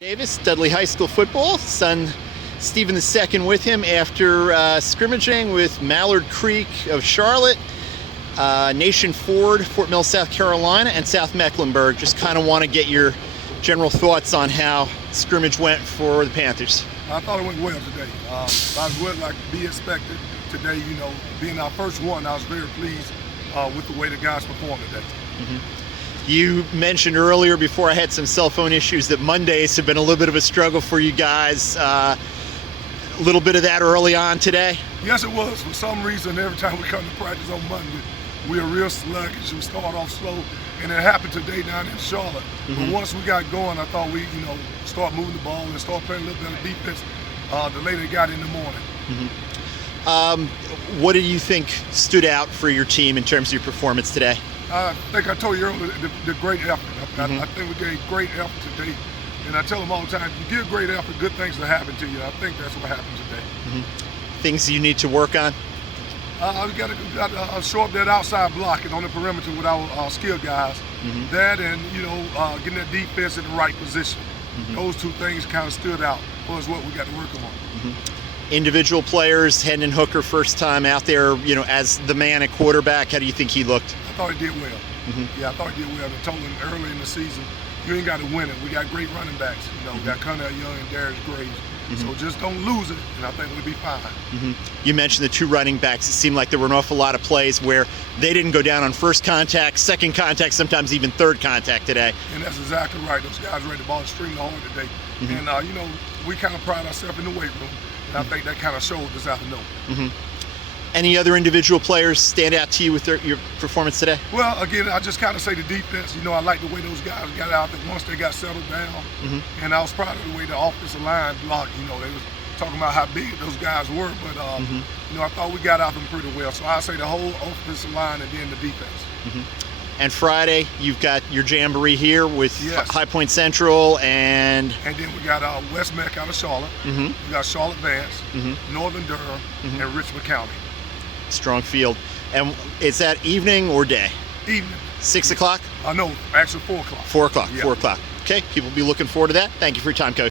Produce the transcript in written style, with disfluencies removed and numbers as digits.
Davis, Dudley High School football. Son Stephen II with him after scrimmaging with Mallard Creek of Charlotte, Nation Ford, Fort Mill, South Carolina, and South Mecklenburg. Just kind of want to get your general thoughts on how scrimmage went for the Panthers. I thought it went well today. I was well, like be expected today. You know, being our first one, I was very pleased with the way the guys performed today. You mentioned earlier, before I had some cell phone issues, that Mondays have been a little bit of a struggle for you guys. A little bit of that early on today? Yes, it was. For some reason, every time we come to practice on Monday, we are real sluggish. We start off slow, and it happened today down in Charlotte. But once we got going, I thought we, start moving the ball and start playing a little bit of defense the later it got in the morning. What do you think stood out for your team in terms of your performance today? I think I told you earlier, the great effort. I think we gave great effort today. And I tell them all the time, if you give great effort, good things will happen to you. I think that's what happened today. Things you need to work on? We got to show up that outside blocking on the perimeter with our skill guys. That and, getting that defense in the right position. Those two things kind of stood out for us, what we got to work on. Individual players, Hendon Hooker, first time out there, as the man at quarterback, how do you think he looked? I thought he did well. Yeah, I thought he did well. I told him early in the season, you ain't got to win it. We got great running backs. We got Connell Young and Darius Graves. So just don't lose it, and I think we'll be fine. You mentioned the two running backs. It seemed like there were an awful lot of plays where they didn't go down on first contact, second contact, sometimes even third contact today. And that's exactly right. Those guys read the ball extremely hard today. And, we kind of pride ourselves in the weight room. And I think that kind of showed this afternoon. Any other individual players stand out to you with your performance today? Well, again, I just kind of say the defense. I like the way those guys got out there once they got settled down. And I was proud of the way the offensive line blocked. They was talking about how big those guys were, but I thought we got out them pretty well. So I say the whole offensive line and then the defense. And Friday, you've got your jamboree here with High Point Central and then we got West Meck out of Charlotte. We got Charlotte Vance, Northern Durham, and Richmond County. Strong field. And is that evening or day? Evening. 6 o'clock? No, actually 4 o'clock. 4 o'clock. Yeah. 4 o'clock. Okay, people will be looking forward to that. Thank you for your time, Coach.